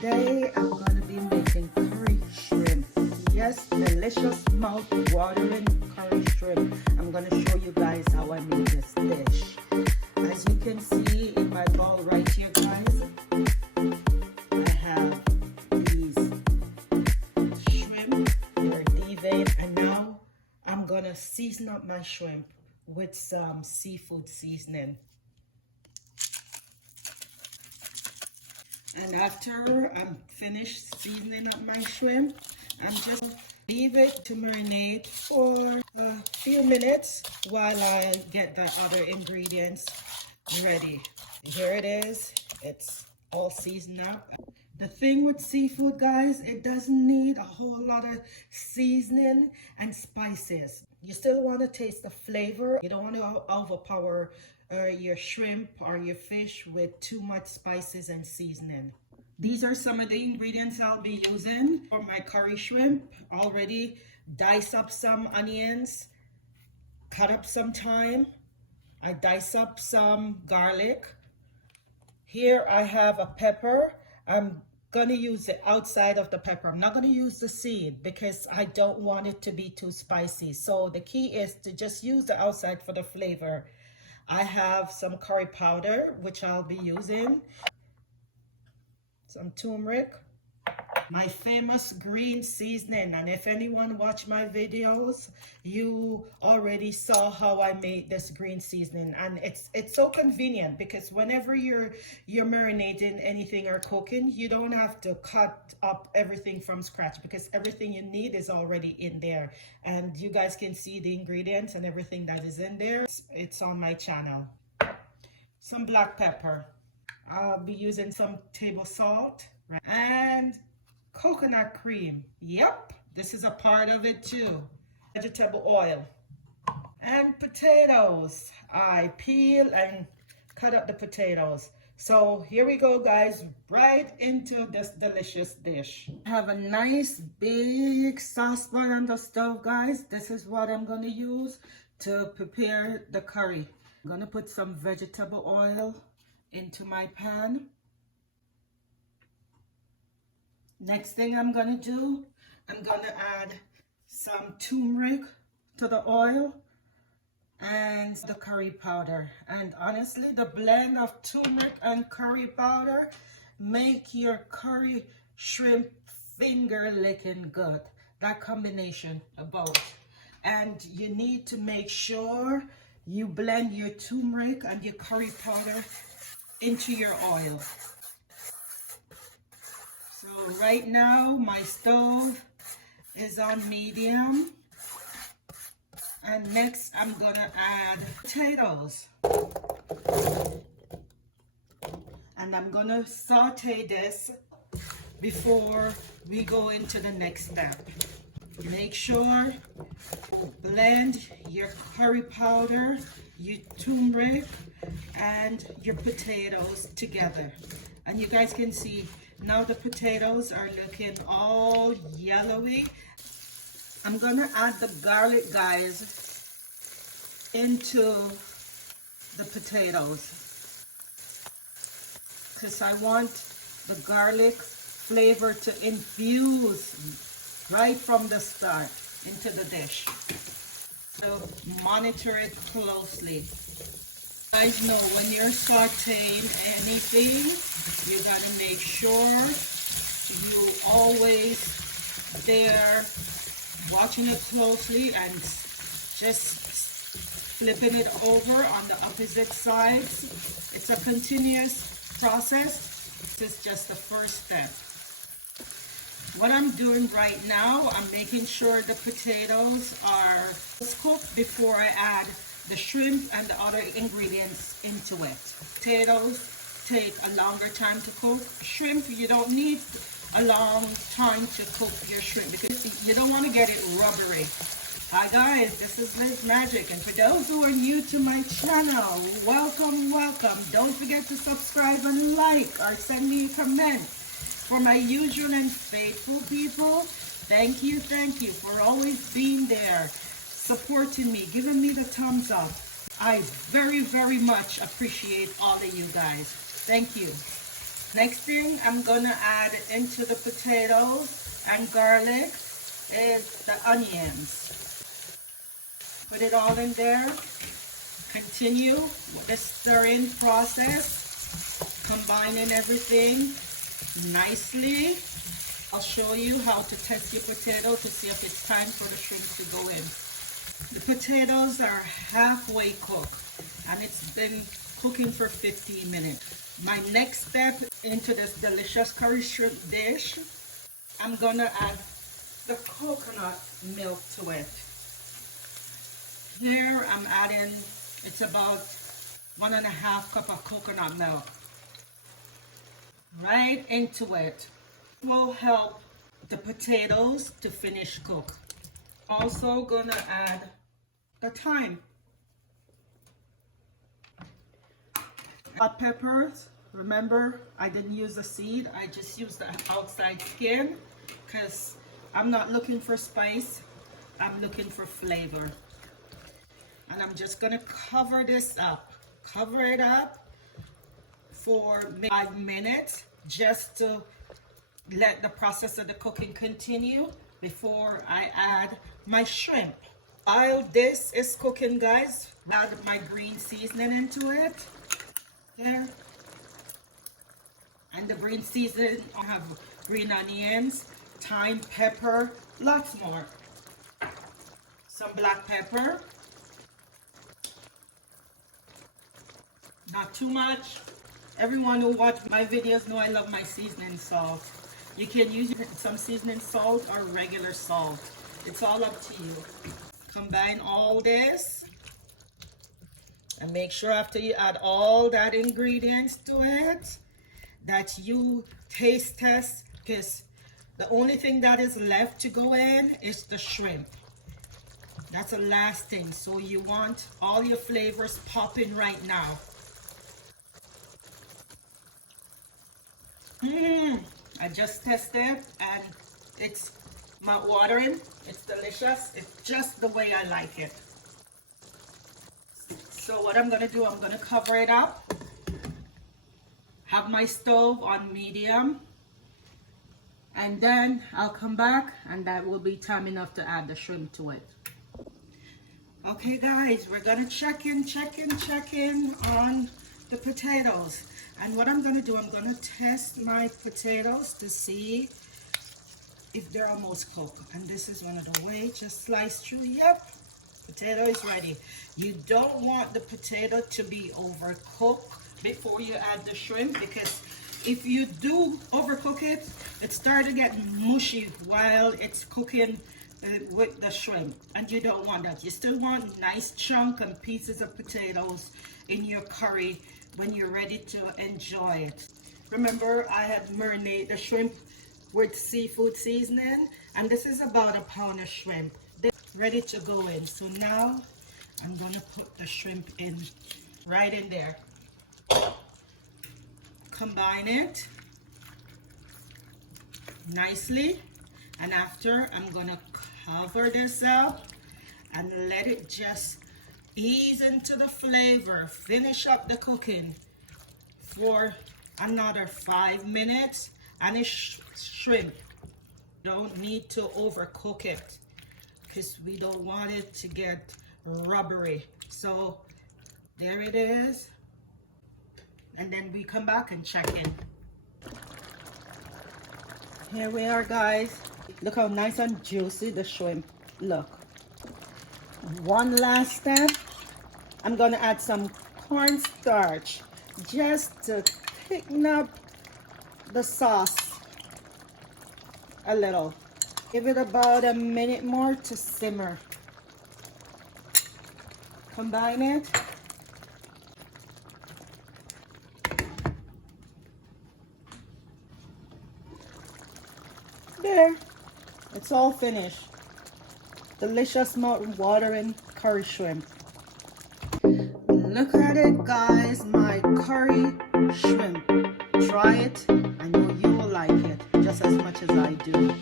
Today I'm going to be making curry shrimp. Yes, delicious mouth-watering curry shrimp. I'm going to show you guys how I make this dish. As you can see in my bowl right here, guys, I have these shrimp. They're devain, and now I'm going to season up my shrimp with some seafood seasoning. And after I'm finished seasoning up my shrimp, I'm just leave it to marinate for a few minutes while I get the other ingredients ready. Here it is. It's all seasoned up. The thing with seafood, guys, it doesn't need a whole lot of seasoning and spices. You still want to taste the flavor. You don't want to overpower your shrimp or your fish with too much spices and seasoning. These are some of the ingredients I'll be using for my curry shrimp. Already dice up some onions, cut up some thyme. I dice up some garlic. Here I have a pepper. I'm gonna use the outside of the pepper. I'm not gonna use the seed because I don't want it to be too spicy. So the key is to just use the outside for the flavor. I have some curry powder, which I'll be using. Some turmeric. My famous green seasoning. And if anyone watched my videos, you already saw how I made this green seasoning. And it's so convenient because whenever you're marinating anything or cooking, you don't have to cut up everything from scratch because everything you need is already in there. And you guys can see the ingredients and everything that is in there. It's on my channel. Some black pepper. I'll be using some table salt and coconut cream. Yep, this is a part of it too. Vegetable oil and potatoes. I peel and cut up the potatoes. So here we go, guys, right into this delicious dish. I have a nice big saucepan on the stove, guys. This is what I'm going to use to prepare the curry. I'm going to put some vegetable oil into my pan. Next thing I'm gonna do, I'm gonna add some turmeric to the oil and the curry powder. And honestly, the blend of turmeric and curry powder make your curry shrimp finger licking good. That combination of both. And you need to make sure you blend your turmeric and your curry powder into your oil. So right now my stove is on medium, and next I'm gonna add potatoes, and I'm gonna saute this before we go into the next step. Make sure you blend your curry powder, your turmeric, and your potatoes together. And you guys can see now the potatoes are looking all yellowy. I'm gonna add the garlic, guys, into the potatoes because I want the garlic flavor to infuse right from the start into the dish. So monitor it closely. You guys know when you're sauteing anything, you gotta make sure you always there watching it closely and just flipping it over on the opposite sides. It's a continuous process. This is just the first step. What I'm doing right now, I'm making sure the potatoes are cooked before I add the shrimp and the other ingredients into it. Potatoes take a longer time to cook. Shrimp, you don't need a long time to cook your shrimp because you don't want to get it rubbery. Hi guys, this is Lizmagic, and for those who are new to my channel, welcome. Don't forget to subscribe and like or send me a comment. For my usual and faithful people, thank you for always being there, supporting me, giving me the thumbs up. I very much appreciate all of you guys. Thank you. Next thing I'm gonna add into the potatoes and garlic is the onions. Put it all in there. Continue with the stirring process, combining everything nicely. I'll show you how to test your potato to see if it's time for the shrimp to go in. The potatoes are halfway cooked and it's been cooking for 15 minutes. My next step into this delicious curry shrimp dish, I'm gonna add the coconut milk to it. Here I'm adding, it's about 1.5 cups of coconut milk. Right into it. Will help the potatoes to finish cook. Also gonna add the thyme. Hot peppers. Remember, I didn't use the seed. I just used the outside skin because I'm not looking for spice. I'm looking for flavor. And I'm just gonna cover this up. Cover it up for 5 minutes just to let the process of the cooking continue before I add my shrimp. While this is cooking, guys, add my green seasoning into it. There. And the green seasoning, I have green onions, thyme, pepper, lots more. Some black pepper. Not too much. Everyone who watch my videos know I love my seasoning salt. You can use some seasoning salt or regular salt. It's all up to you. Combine all this. And make sure after you add all that ingredients to it, that you taste test, because the only thing that is left to go in is the shrimp. That's the last thing. So you want all your flavors popping right now. I just tested and it's mouth-watering. It's delicious. It's just the way I like it. So what I'm gonna do, I'm gonna cover it up. Have my stove on medium. And then I'll come back and that will be time enough to add the shrimp to it. Okay guys, we're gonna check in on the potatoes. And what I'm gonna do, I'm gonna test my potatoes to see if they're almost cooked. And this is one of the ways, just slice through. Yep, potato is ready. You don't want the potato to be overcooked before you add the shrimp, because if you do overcook it, it starts to get mushy while it's cooking with the shrimp, and you don't want that. You still want nice chunk and pieces of potatoes in your curry when you're ready to enjoy it. Remember, I had marinated the shrimp with seafood seasoning, and this is about 1 pound of shrimp. They're ready to go in. So now I'm gonna put the shrimp in right in there. Combine it nicely, and after I'm gonna cover this up and let it just ease into the flavor. Finish up the cooking for another 5 minutes, and it's shrimp. Don't need to overcook it because we don't want it to get rubbery. So there it is, and then we come back and check in. Here we are, guys. Look how nice and juicy the shrimp look. One last step, I'm gonna add some cornstarch just to thicken up the sauce a little. Give it about a minute more to simmer. Combine it. There, it's all finished. Delicious mouth-watering curry shrimp. Look at it, guys, my curry shrimp. Try it. I know you will like it just as much as I do.